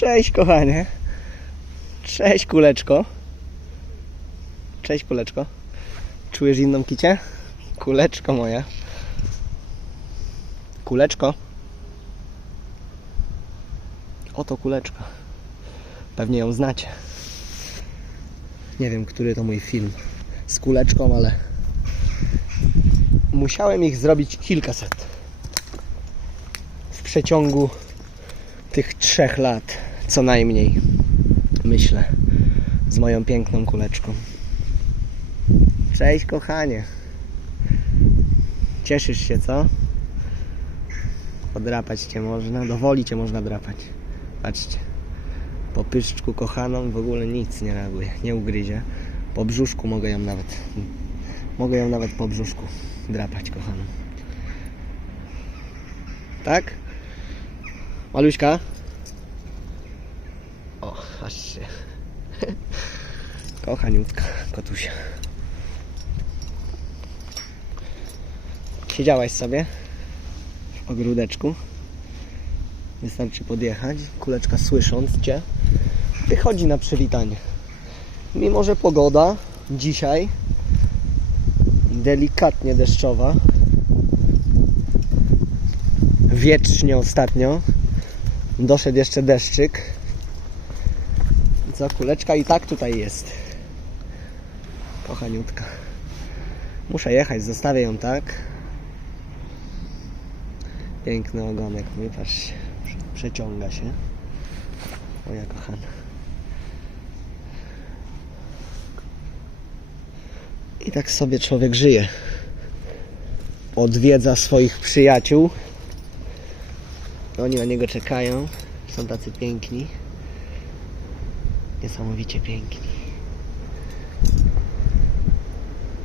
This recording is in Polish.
Cześć kochanie. Cześć kuleczko. Cześć kuleczko. Czujesz inną kicię? Kuleczko moja. Kuleczko. Oto kuleczka. Pewnie ją znacie. Nie wiem, który to mój film z kuleczką, ale musiałem ich zrobić kilkaset w przeciągu tych trzech lat, co najmniej, myślę, z moją piękną kuleczką. Cześć, kochanie. Cieszysz się, co? Podrapać cię można, do woli cię można drapać. Patrzcie. Po pyszczku kochaną w ogóle nic nie reaguje, nie ugryzie. Po brzuszku mogę ją nawet, mogę ją nawet po brzuszku drapać kochaną. Tak? Maluśka? O, aż się. Kochaniutka, kotusia. Siedziałaś sobie w ogródeczku. Wystarczy podjechać. Kuleczka słysząc Cię wychodzi na przywitanie. Mimo, że pogoda dzisiaj delikatnie deszczowa, wietrznie ostatnio, doszedł jeszcze deszczyk. Co, kuleczka i tak tutaj jest. Kochaniutka. Muszę jechać, zostawię ją tak. Piękny ogonek mój, patrzcie. Przeciąga się. Moja kochana. I tak sobie człowiek żyje. Odwiedza swoich przyjaciół. Oni na niego czekają. Są tacy piękni. Niesamowicie piękni.